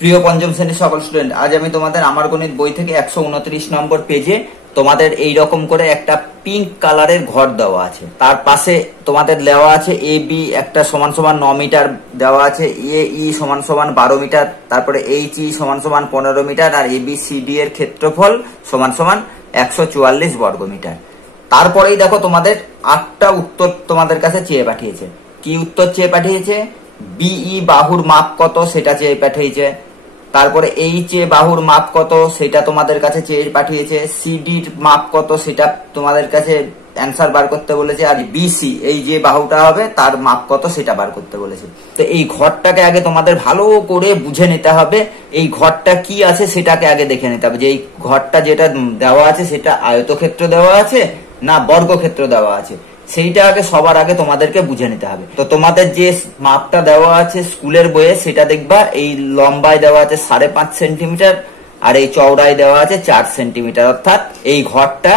প্রিয় পঞ্চম শ্রেণীর সকল স্টুডেন্ট, আজ আমি তোমাদের আমার গণিত বই থেকে 129 নম্বর পেজে তোমাদের এই রকম করে একটা পিঙ্ক কালারের ঘর দেওয়া আছে। তার পাশে তোমাদের দেওয়া আছে এ বি একটা সমান সমান 9 মিটার দেওয়া আছে, এ ই সমান সমান 12 মিটার, তারপরে এইচ ই সমান সমান 15 metre, R A B C D এর ক্ষেত্রফল সমান সমান 144 বর্গ মিটার। তারপরেই দেখো তোমাদের 8টা উত্তর তোমাদের কাছে চেয়ে পাঠিয়েছে। কি উত্তর চেয়ে পাঠিয়েছে? বিই বাহুর মাপ কত সেটা চেয়ে পাঠিয়েছে, তারপরে এইচ এ বাহুর মাপ কত সেটা তোমাদের কাছে চেয়ে পাঠিয়েছে, সিডির মাপ কত সেটা তোমাদের কাছে অ্যান্সার বার করতে বলেছে, আর বিসি এই যে বাহুটা হবে তার মাপ কত সেটা বার করতে বলেছে। তো এই ঘরটাকে আগে তোমাদের ভালো করে বুঝে নিতে হবে, এই ঘরটা কি আছে সেটাকে আগে দেখে নিতে হবে যে এই ঘরটা যেটা দেওয়া আছে সেটা আয়তক্ষেত্র দেওয়া আছে না বর্গক্ষেত্র দেওয়া আছে, সেইটা আগে সবার আগে তোমাদেরকে বুঝে নিতে হবে। তো তোমাদের যে মাপটা দেওয়া আছে স্কুলের বইয়ে সেটা দেখবা, এই লম্বায় দেওয়া আছে 5.5 সেন্টিমিটার আর এই চওড়ায় দেওয়া আছে 4 সেন্টিমিটার। অর্থাৎ এই ঘরটা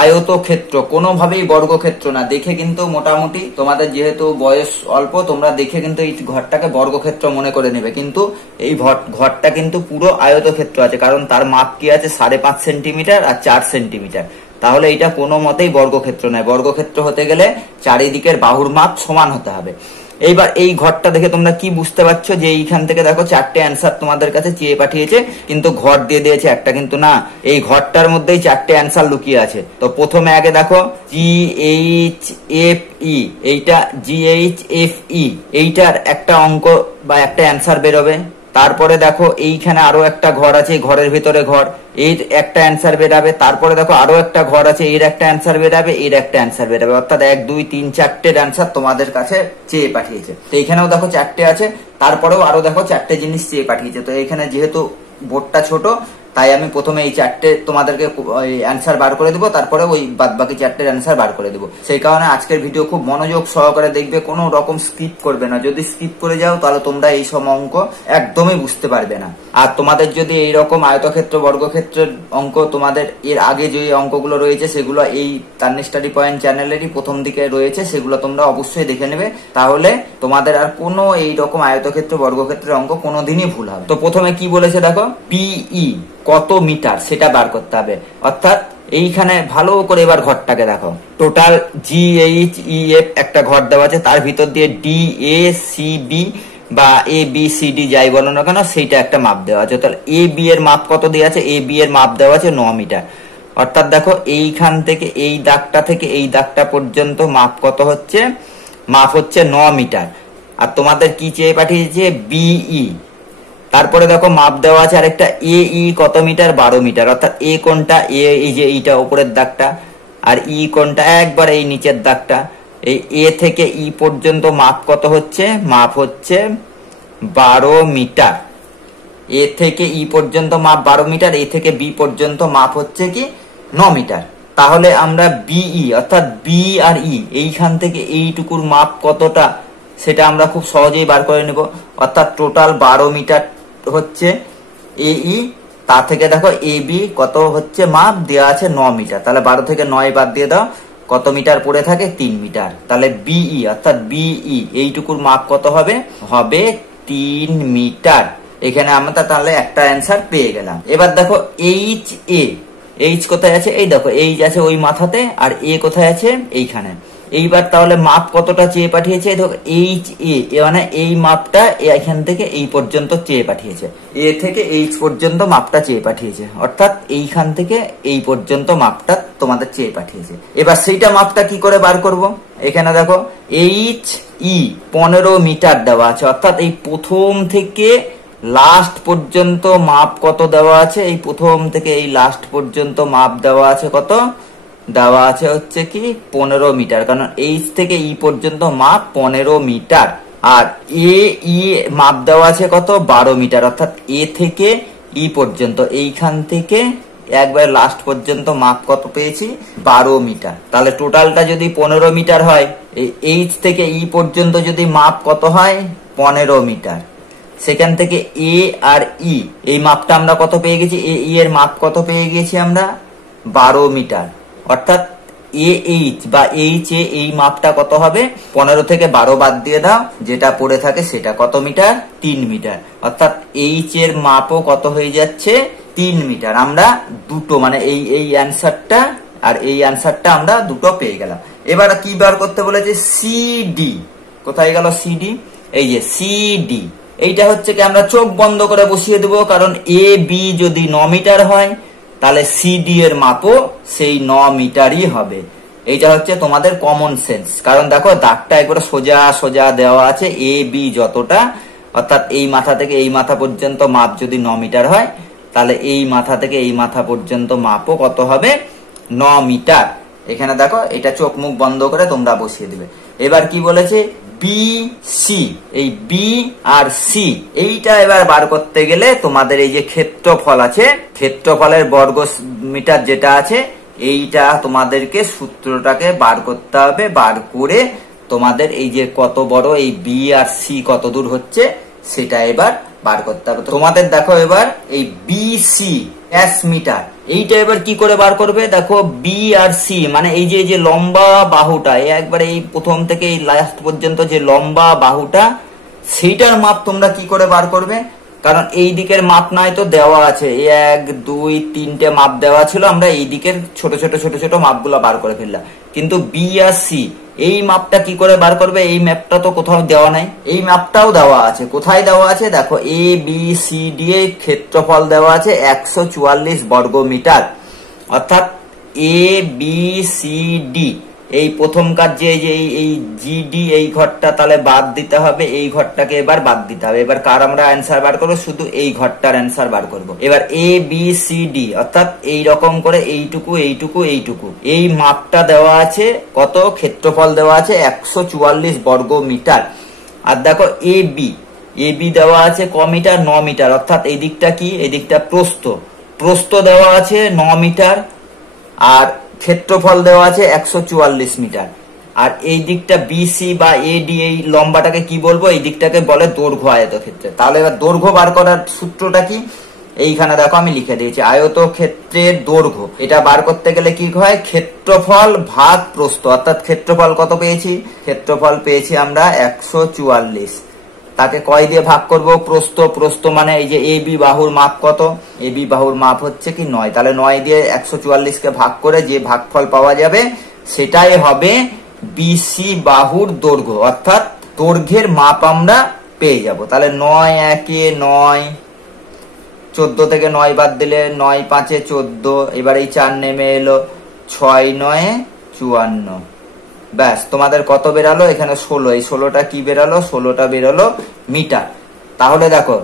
আয়তক্ষেত্র, কোনোভাবেই বর্গক্ষেত্র না। দেখে কিন্তু মোটামুটি তোমাদের যেহেতু বয়স অল্প, তোমরা দেখে কিন্তু এই ঘরটাকে বর্গক্ষেত্র মনে করে নেবে, কিন্তু এই ঘরটা কিন্তু পুরো আয়তক্ষেত্র আছে, কারণ তার মাপ কি আছে 5.5 সেন্টিমিটার আর 4 সেন্টিমিটার। তাহলে এটা কোনো মতেই বর্গক্ষেত্র নয়। বর্গক্ষেত্র হতে গেলে চারিদিকের বাহুর মাপ সমান হতে হবে। এইবার এই ঘরটা দেখে তোমরা কি বুঝতে পারছো যে এইখান থেকে দেখো 4টে অ্যান্সার তোমাদের কাছে চেয়ে পাঠিয়েছে, কিন্তু ঘর দিয়ে দিয়েছে একটা, কিন্তু না, এই ঘরটার মধ্যেই 4টে অ্যান্সার লুকিয়ে আছে। তো প্রথমে আগে দেখো GHFE, এইটা GHFE এইটার একটা অঙ্ক বা একটা অ্যান্সার বেরোবে। তারপরে দেখো এইখানে আরো একটা ঘর আছে, ঘরের ভিতরে ঘর, এর একটা অ্যান্সার বেরাবে। তারপরে দেখো আরো একটা ঘর আছে, এর একটা অ্যান্সার বেরাবে, এর একটা অ্যান্সার বেরাবে। অর্থাৎ 1 2 3 4টের অ্যান্সার তোমাদের কাছে চেয়ে পাঠিয়েছে। তো এইখানেও দেখো 4টে আছে, তারপরেও আরো দেখো 4টে জিনিস চেয়ে পাঠিয়েছে। তো এইখানে যেহেতু বোর্ডটা ছোট, তাই আমি প্রথমে এই 4টে তোমাদেরকে অ্যান্সার বার করে দেবো, তারপরে ওই বাদ বাকি 4টের অ্যান্সার বার করে দেবো। সেই কারণে আজকের ভিডিও খুব মনোযোগ সহকারে দেখবে, কোনো রকম স্কিপ করবে না। যদি স্কিপ করে যাও তাহলে তোমরা এই সব অঙ্ক একদমই বুঝতে পারবে না। আর তোমাদের যদি এইরকম আয়তক্ষেত্র বর্গক্ষেত্রের অঙ্ক তোমাদের এর আগে যে অঙ্কগুলো রয়েছে সেগুলো এই তান্নি স্টাডি পয়েন্ট চ্যানেলেরই প্রথম দিকে রয়েছে, সেগুলো তোমরা অবশ্যই দেখে নেবে, তাহলে তোমাদের আর কোনো এইরকম আয়তক্ষেত্র বর্গক্ষেত্রের অঙ্ক কোনোদিনই ভুল হবে। তো প্রথমে কি বলেছে দেখো, বিই কত মিটার সেটা বার করতে হবে। অর্থাৎ এইখানে ভালো করে এবার ঘরটাকে দেখো, টোটাল GHEF একটা ঘর দেওয়া আছে, তার ভিতর দিয়ে DACB বা ABCD যাই বলো না কেন সেইটা একটা মাপ দেওয়া আছে। তাহলে AB এর মাপ কত দেওয়া আছে? AB এর মাপ দেওয়া আছে 9 মিটার। অর্থাৎ দেখো এইখান থেকে এই দাগটা থেকে এই দাগটা পর্যন্ত মাপ কত হচ্ছে? মাপ হচ্ছে 9 মিটার। আর তোমাদের কি চেয়ে পাঠিয়েছে? BE। তারপরে দেখো মাপ দেওয়া আছে আরেকটা AE কত মিটার? 12 মিটার। অর্থাৎ এ কোনটা? এই যে এইটা উপরের দাগটা, আর ই কোনটা? একবার এই নিচের দাগটা। এই এ থেকে ই পর্যন্ত মাপ কত হচ্ছে? মাপ হচ্ছে 12 মিটার। এ থেকে ই পর্যন্ত মাপ 12 মিটার, এ থেকে বি পর্যন্ত মাপ হচ্ছে কি 9 মিটার। তাহলে আমরা বিই অর্থাৎ বি আর ই এইখান থেকে এইটুকুর মাপ কতটা সেটা আমরা খুব সহজেই বার করে নেব। অর্থাৎ টোটাল 12 মিটার হচ্ছে এই, তা থেকে দেখো এ বি কত হচ্ছে মাপ দেওয়া আছে 9 মিটার। তাহলে 12 থেকে 9 বাদ দিয়ে দাও, কত মিটার পড়ে থাকে? 3 মিটার। তাহলে বিই অর্থাৎ বিই এইটুকুর মাপ কত হবে? হবে 3 মিটার। এখানে আমরা তাহলে একটা অ্যান্সার পেয়ে গেলাম। এবার দেখো এইচ এ, এইচ কোথায় আছে? এই দেখো এইচ আছে ওই মাথাতে, আর এ কোথায় আছে? এইখানে। এইবার তাহলে মাপ কতটা চেয়ে পাঠিয়েছে? দেখো এইচ এ মানে এই মাপটা এখান থেকে এই পর্যন্ত চেয়ে পাঠিয়েছে, এ থেকে এইচ পর্যন্ত মাপটা চেয়ে পাঠিয়েছে। অর্থাৎ এইখান থেকে এই পর্যন্ত মাপটা তোমাদের চেয়ে পাঠিয়েছে। এবার সেইটা মাপটা কি করে বার করব? এখানে দেখো এইচ ই 15 মিটার দেওয়া আছে। অর্থাৎ এই প্রথম থেকে লাস্ট পর্যন্ত মাপ কত দেওয়া আছে? এই প্রথম থেকে এই লাস্ট পর্যন্ত মাপ দেওয়া আছে কত? দেওয়া আছে হচ্ছে কি 15 মিটার, কারণ এইচ থেকে ই পর্যন্ত মাপ 15 মিটার। আর এ ই মাপ দেওয়া আছে কত? 12 মিটার। অর্থাৎ এ থেকে ই পর্যন্ত এইখান থেকে একবার লাস্ট পর্যন্ত মাপ কত পেয়েছি? 12 মিটার। তাহলে টোটালটা যদি 15 মিটার হয়, এই এইচ থেকে ই পর্যন্ত যদি মাপ কত হয়? 15 মিটার। সেখান থেকে এ আর ই এই মাপটা আমরা কত পেয়ে গেছি? এ ই এর মাপ কত পেয়ে গেছি আমরা? 12 মিটার। অর্থাৎ এ এইচ বা এইচ এ এই মাপটা কত হবে, 15 থেকে 12 বাদ দিয়ে দাও, যেটা পড়ে থাকে সেটা কত মিটার, 3 মিটার। অর্থাৎ এইচ এর মাপও কত হয়ে যাচ্ছে, 3 মিটার। আমরা দুটো মানে এই অ্যান্সারটা আর এই অ্যান্সারটা আমরা দুটো পেয়ে গেলাম। এবার কি বার করতে বলেছে, সিডি। কোথায় গেল সিডি, এই যে সিডি। এইটা হচ্ছে কি আমরা চোখ বন্ধ করে বসিয়ে দেবো, কারণ এ বি যদি 9 মিটার হয় তাহলে সিডি এর মাপও সেই 9 মিটারই হবে। এইটা হচ্ছে তোমাদের কমন সেন্স, কারণ দেখো দাগটা একবারে সোজা সোজা দেওয়া আছে, এ বি যতটা, অর্থাৎ এই মাথা থেকে এই মাথা পর্যন্ত মাপ যদি 9 মিটার হয় তাহলে এই মাথা থেকে এই মাথা পর্যন্ত মাপও কত হবে, 9 মিটার। এখানে দেখো এটা চোখ মুখ বন্ধ করে তোমরা বসিয়ে দিবে। এবার কি বলেছে, বি সি, এই বি আর সি এইটা এবার বার করতে গেলে তোমাদের এই যে ক্ষেত্রফল আছে, ক্ষেত্রফলের বর্গ মিটার যেটা আছে, এইটা তোমাদেরকে সূত্রটাকে বার করতে হবে। বার করে তোমাদের এই যে কত বড় এই বি আর সি কত দূর হচ্ছে সেটা এবার বার করতে হবে। তোমাদের দেখো এবার এই বি সি এস মিটার, এইটা এবার কি করে বার করবে, দেখো বি আর সি মানে এই যে লম্বা বাহুটা, একবারে এই প্রথম থেকে এই লাস্ট পর্যন্ত যে লম্বা বাহুটা, সেইটার মাপ তোমরা কি করে বার করবে, কারণ এই দিকের মাপ নাই তো দেওয়া আছে, 1 2 3টে মাপ দেওয়া ছিল, আমরা এই দিকের ছোট ছোট ছোট ছোট মাপগুলো বার করে ফেললাম। কিন্তু বি আর সি এই মাপটা কি করে বার করবে, এই ম্যাপটা তো কোথাও দেওয়া নাই, এই ম্যাপটাও দেওয়া আছে। কোথায় দেওয়া আছে, দেখো এ বি সি ডি এর ক্ষেত্রফল দেওয়া আছে 144 বর্গ মিটার। অর্থাৎ এ বি সি ডি এই প্রথমকার যে এই জিডি এই ঘরটা তাহলে বাদ দিতে হবে, এই ঘরটাকে এবার বাদ দিতে হবে। এবার কার আমরা অ্যান্সার বার করবো, শুধু এই ঘরটার অ্যান্সার বার করব। এবার এ বি সি ডি অর্থাৎ এই রকম করে এইটুকু এইটুকু এইটুকু এই মাপটা দেওয়া আছে, কত ক্ষেত্রফল দেওয়া আছে 144 বর্গ মিটার। আর দেখো এ বি দেওয়া আছে ক মিটার, 9 মিটার। অর্থাৎ এই দিকটা কি, এই দিকটা প্রস্থ দেওয়া আছে 9 মিটার আর ক্ষেত্রফল দেওয়া আছে 144 মিটার। আর এই দিকটা বিসি বা এডি এই লম্বাটাকে কি বলবো, এই দিকটাকে বলে দৈর্ঘ্য আয়তক্ষেত্রে। তাহলে এবার দৈর্ঘ্য বার করার সূত্রটা কি, এইখানে দেখো আমি লিখে দিয়েছি, আয়তক্ষেত্রের দৈর্ঘ্য। এটা বার করতে গেলে কি হয়, ক্ষেত্রফল ভাগ প্রস্থ। অর্থাৎ ক্ষেত্রফল কত পেয়েছি, ক্ষেত্রফল পেয়েছি আমরা 144, তাকে কয় দিয়ে ভাগ করব, প্রস্থ মানে এই যে এ বি বাহুর মাপ কত, এ বি বাহুর মাপ হচ্ছে কি 9, তাহলে 9 দিয়ে 144 কে ভাগ করে যে ভাগফল পাওয়া যাবে সেটাই হবে বিসি বাহুর দৈর্ঘ্য। অর্থাৎ দৈর্ঘ্যের মাপ আমরা পেয়ে যাব। তাহলে 9 একে 9, 14 থেকে 9 বাদ দিলে 9 5 14, এবার এই 4 নেমে এলো, 6 9 54। ব্যাস, তোমাদের কত বেরালো এখানে 16, এই 16টা কি বেরালো, 16টা বেরালো মিটার। তাহলে দেখো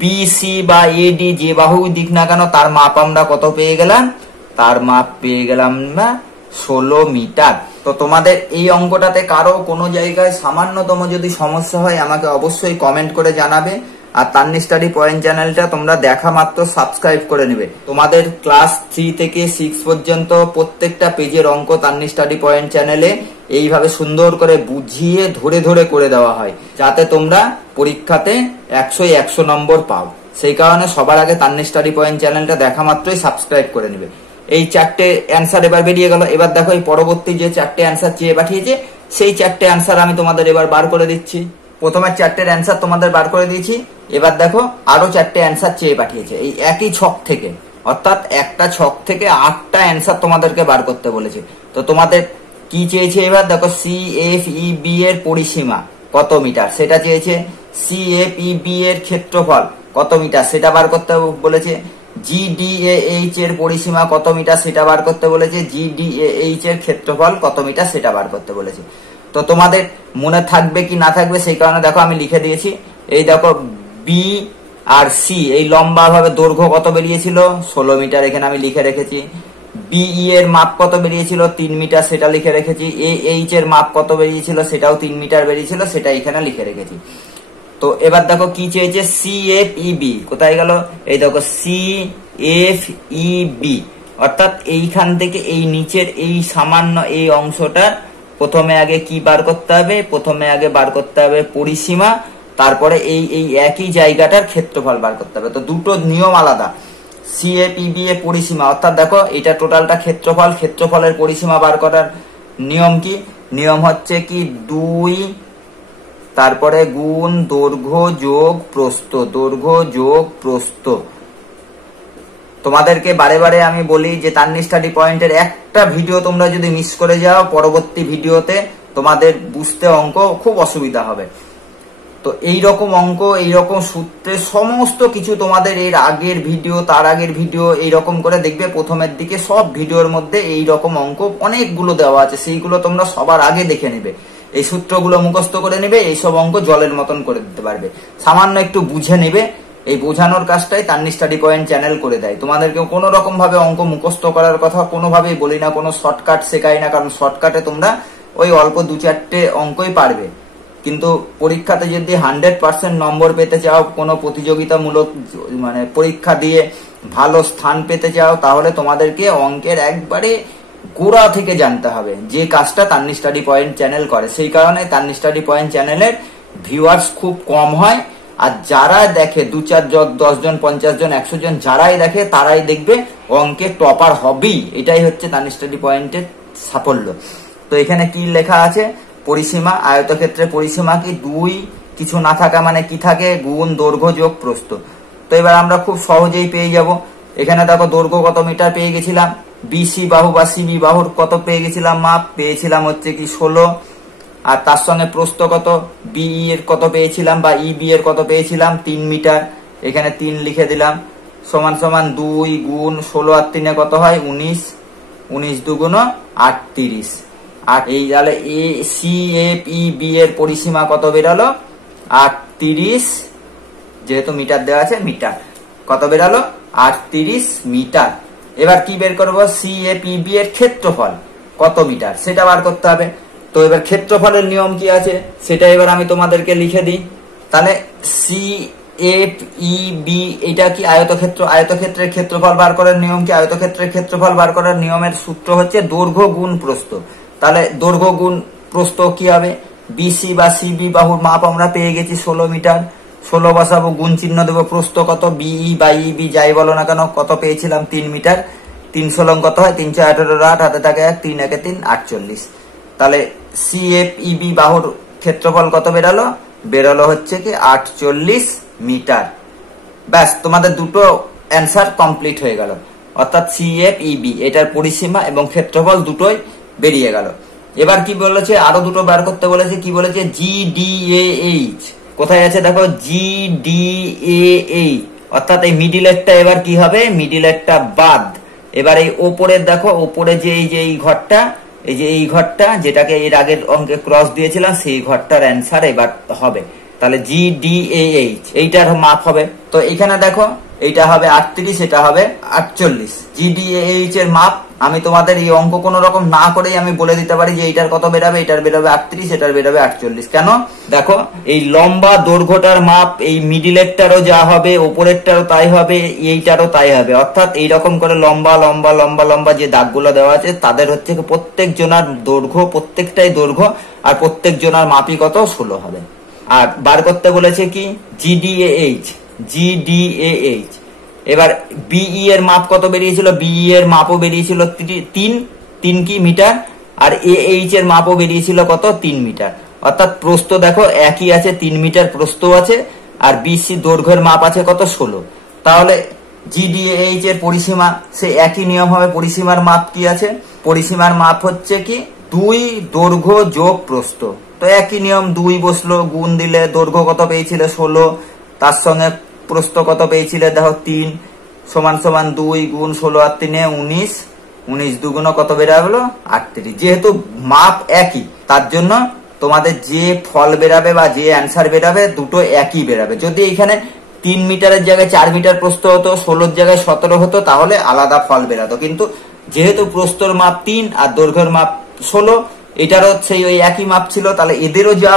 বিসি বা এডি যে বাহু দিক না কেন তার মাপ আমরা কত পেয়ে গেলাম, তার মাপ পেয়ে গেলাম না 16 মিটার। তো তোমাদের এই অঙ্কটাতে কারো কোনো জায়গায় সামান্যতম যদি সমস্যা হয় আমাকে অবশ্যই কমেন্ট করে জানাবে। আর তান্নি স্টাডি পয়েন্ট চ্যানেলটা তোমরা দেখা মাত্র সাবস্ক্রাইব করে নেবে। তোমাদের ক্লাস 3 থেকে 6 পর্যন্ত প্রত্যেকটা পেজের অঙ্ক তান্নি স্টাডি পয়েন্ট চ্যানেলে এইভাবে সুন্দর করে বুঝিয়ে ধরে ধরে করে দেওয়া হয়, যাতে তোমরা পরীক্ষাতে 100 নম্বর পাও। সেই কারণে সবার আগে তান্নি স্টাডি পয়েন্ট চ্যানেলটা দেখা মাত্রই সাবস্ক্রাইব করে নেবে। এই 4টে অ্যান্সার এবার বেরিয়ে গেল। এবার দেখো এই পরবর্তী যে 4টে অ্যান্সার চেয়ে পাঠিয়েছে সেই 4টে অ্যান্সার আমি তোমাদের এবার বার করে দিচ্ছি। প্রথমে 4টের অ্যান্সার তোমাদের বার করে দিয়েছি। এবার দেখো আরো 4টে অ্যান্সার চেয়ে পাঠিয়েছে এই একই ছক থেকে, অর্থাৎ একটা ছক থেকে 8টা অ্যান্সার তোমাদেরকে বার করতে বলেছে। তো তোমাদের কি চেয়েছে, এবার দেখো সি এফ ই বি এর পরিসীমা কত মিটার সেটা চেয়েছে, সি এফ ই বি এর ক্ষেত্রফল কত মিটার সেটা বার করতে বলেছে, জিডিএইচ এর পরিসীমা কত মিটার সেটা বার করতে বলেছে, জিডিএইচ এর ক্ষেত্রফল কত মিটার সেটা বার করতে বলেছে। তো তোমাদের মনে থাকবে কি না থাকবে সেই কারণে দেখো আমি লিখে দিয়েছি। এই দেখো বি আর সি এই লম্বা ভাবে দৈর্ঘ্য কত বেরিয়েছিল 16 মিটার, এখানে আমি লিখে রেখেছি। বিই এর মাপ কত বেরিয়েছিল 3 মিটার, সেটা লিখে রেখেছি। এইচ এর মাপ কত বেরিয়েছিল সেটাও 3 মিটার বেরিয়েছিল, সেটা এখানে লিখে রেখেছি। তো এবার দেখো কি চেয়েছে, সি এফ ই বি কোথায় গেল, এই দেখো সি এফ ই বি, অর্থাৎ এইখান থেকে এই নিচের এই সামান্য এই অংশটা প্রথমে আগে কি বার করতে হবে, প্রথমে আগে বার করতে হবে পরিসীমা, তারপরে এই একই জায়গাটার ক্ষেত্রফল বার করতে হবে। তো দুটো নিয়ম আলাদা, CAPBA পরিসীমা, অর্থাৎ দেখো এটা টোটালটা ক্ষেত্রফল, ক্ষেত্রফলের পরিসীমা বার করার নিয়ম কি? নিয়ম হচ্ছে কি 2 তারপরে গুণ দৈর্ঘ্য যোগ প্রস্থ, দৈর্ঘ্য যোগ প্রস্থ। তোমাদেরকে বারে বারে আমি বলি যে তান্নি স্টাডি পয়েন্টের একটা ভিডিও তোমরা যদি মিস করে যাও, পরবর্তী ভিডিওতে তোমাদের বুঝতে অঙ্ক খুব অসুবিধা হবে। তো এইরকম অঙ্ক, এইরকম সূত্রে সমস্ত কিছু তোমাদের এর আগের ভিডিও, তার আগের ভিডিও, এইরকম করে দেখবে প্রথমের দিকে সব ভিডিওর মধ্যে এইরকম অঙ্ক অনেকগুলো দেওয়া আছে, সেইগুলো তোমরা সবার আগে দেখে নেবে, এই সূত্রগুলো মুখস্থ করে নেবে, এইসব অঙ্ক জলের মতন করে দিতে পারবে। সামান্য একটু বুঝে নেবে, এই বোঝানোর কাজটাই তান্নি স্টাডি পয়েন্ট চ্যানেল করে দেয়। তোমাদেরকে কোনো রকম ভাবে অঙ্ক মুখস্থ করার কথা কোনোভাবেই বলি না, কোনো শর্টকাট শেখাই না, কারণ শর্টকাটে তোমরা ওই অল্প 2-4টে অঙ্কই পারবে। কিন্তু পরীক্ষাতে যদি 100% নম্বর পেতে চাও, কোনো প্রতিযোগিতামূলক মানে পরীক্ষা দিয়ে ভালো স্থান পেতে চাও, তাহলে তোমাদেরকে অঙ্কের একবারে গোড়া থেকে জানতে হবে, যে কাজটা তান্নি স্টাডি পয়েন্ট চ্যানেল করে। সেই কারণে তান্নি স্টাডি পয়েন্ট চ্যানেলের ভিউয়ার্স খুব কম হয়, আর যারা দেখে 2-4 জন, 10 জন, 50 জন, 100 জন যারাই দেখে তারাই দেখবে অঙ্কে টপার হবেই। এটাই হচ্ছে তান্নি স্টাডি পয়েন্টের সাফল্য। তো এখানে কি লেখা আছে? পরিসীমা, আয়তক্ষেত্রে পরিসীমা কি 2 কিছু না থাকা মানে কি থাকে? গুণ দৈর্ঘ্য যোগ প্রস্থ। তো এবার আমরা খুব সহজেই পেয়ে যাব। এখানে দেখো দৈর্ঘ্য কত মিটার পেয়ে গেছিলাম, BC বাহু বা CB বাহুর কত পেয়ে গেছিলাম মাপ, পেয়েছিলাম হচ্ছে কি 16, আর তার সঙ্গে প্রস্থ কত, BE এর কত পেয়েছিলাম বা EB এর কত পেয়েছিলাম 3 মিটার। এখানে 3 লিখে দিলাম, সমান সমান 2 গুণ 16 আর 3 কত হয় 19, 19 দুগুণ 38। আর এই তাহলে CAPB এর পরিসীমা কত বেরালো? 38, যেহেতু মিটার দেওয়া আছে মিটার, কত বেরালো? 38 মিটার। এবার কি বের করবো? CAPB এর ক্ষেত্রফল কত মিটার সেটা বার করতে হবে। তো এবার ক্ষেত্রফলের নিয়ম কি আছে সেটা এবার আমি তোমাদেরকে লিখে দিই। তাহলে CAPB এটা কি? আয়তক্ষেত্র, আয়তক্ষেত্রের ক্ষেত্রফল বার করার নিয়ম কি? আয়তক্ষেত্রের ক্ষেত্রফল বার করার নিয়মের সূত্র হচ্ছে দৈর্ঘ্য গুণ প্রস্থ। তাহলে দৈর্ঘ্য গুণ প্রস্থ কি হবে? BC বা CB বাহুর মাপ আমরা পেয়ে গেছি 16 মিটার, 16 বসাবো, গুণ চিহ্ন দেবো, প্রস্থ কত BE বা EB যাই বলো না কেন কত পেয়েছিলাম 3 মিটার, 3 16 কত হয় 318 8, হাতে থাকে 1, 3 1 3 48। তাহলে CAPB বাহুর ক্ষেত্রফল কত বেরালো? বেরালো হচ্ছে কি 48 মিটার। ব্যাস, তোমাদের দুটো অ্যান্সার কমপ্লিট হয়ে গেল। অর্থাৎ CAPB এটার পরিসীমা এবং ক্ষেত্রফল দুটোই বেরিয়ে গেল। এবার কি বলেছে? আরো দুটো বার করতে বলেছে। কি বলেছে? GDAH কোথায় আছে দেখো, GDAH, অর্থাৎ এই মিডিলেরটা এবার কি হবে? মিডিলেরটা বাদ। এবার এই ওপরের দেখো, ওপরে যে এই ঘরটা, এই যে এই ঘরটা যেটাকে এর আগের অঙ্কে ক্রস দিয়েছিলাম, সেই ঘরটার অ্যান্সার এবার হবে। তাহলে GDAH এইটার মাপ হবে। তো এখানে দেখো এইটা হবে 38, এটা হবে 48। GDAH এর মাপ আমি তোমাদের এই অঙ্ক কোনো রকম না করেই আমি বলে দিতে পারি যে এইটার কত বেরাবে, এটার বেরাবে 38, এটার বেরাবে 48। কেন? দেখো এই লম্বা দৈর্ঘ্যটার মাপ এই মিডিলেরটারও যা হবে, ওপরেরটারও তাই হবে, এইটারও তাই হবে। অর্থাৎ এইরকম করে লম্বা লম্বা লম্বা লম্বা যে দাগগুলো দেওয়া আছে তাদের হচ্ছে প্রত্যেক জনার দৈর্ঘ্য, প্রত্যেকটাই দৈর্ঘ্য, আর প্রত্যেক জনার মাপই কত 16 হবে। আর বার করতে বলেছে কি GDAH, GDAH। এবার BE এর মাপ কত বেরিয়েছিল? BE এর মাপও বেরিয়েছিল 3 কি মিটার, আর AH এর মাপও বেরিয়েছিল কত? 3 মিটার। অর্থাৎ প্রস্থ দেখো একই আছে, 3 মিটার প্রস্থ আছে, আর BC দৈর্ঘ্যের মাপ আছে কত? 16। তাহলে GDAH এর পরিসীমা সে একই নিয়ম হবে। পরিসীমার মাপ কি আছে? পরিসীমার মাপ হচ্ছে কি 2 দৈর্ঘ্য যোগ প্রস্থ। তো একই নিয়ম, 2 বসলো, গুণ দিলে দৈর্ঘ্য কত পেয়েছিলে 16, তার সঙ্গে প্রস্থ কত পেয়েছিলে দেখো 3, সমান সমান 2 গুণ 16 আর 3 19, 19 দুগুণ কত বেরালো 38। যেহেতু মাপ একই তার জন্য তোমাদের যে ফল বেরাবে বা যে অ্যান্সার বেরাবে দুটো একই বেরাবে। যদি এখানে 3 মিটারের জায়গায় 4 মিটার প্রস্থ হতো, 16 জায়গায় 17 হতো, তাহলে আলাদা ফল বেরাতো। কিন্তু যেহেতু প্রস্থর মাপ 3 আর দৈর্ঘ্যের মাপ 16, এটারও সেই ওই একই মাপ ছিল, তাহলে এদেরও যা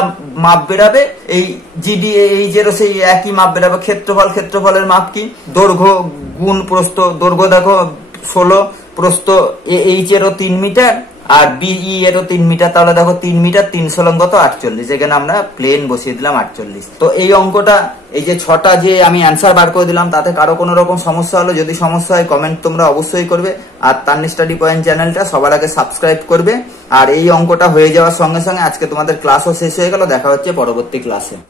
মাপ বেরাবে এই GDAH এরও সেই একই মাপ বেরাবে। ক্ষেত্রফল, ক্ষেত্রফলের মাপ কি? দৈর্ঘ্য গুণ প্রস্থ। দৈর্ঘ্য দেখো 16, প্রস্থ AH এরও 3 মিটার, আর বিই এরও 3 মিটার, তাহলে দেখো 3 মিটার 3 সলং কত 48, এখানে আমরা প্লেন বসিয়ে দিলাম 48। তো এই অঙ্কটা এই যে 6টা যে আমি অ্যান্সার বার করে দিলাম, তাতে কারো কোনো রকম সমস্যা হলো, যদি সমস্যা হয় কমেন্ট তোমরা অবশ্যই করবে। আর তান্নি স্টাডি পয়েন্ট চ্যানেলটা সবার আগে সাবস্ক্রাইব করবে। আর এই অঙ্কটা হয়ে যাওয়ার সঙ্গে সঙ্গে আজকে তোমাদের ক্লাসও শেষ হয়ে গেল, দেখা হচ্ছে পরবর্তী ক্লাসে।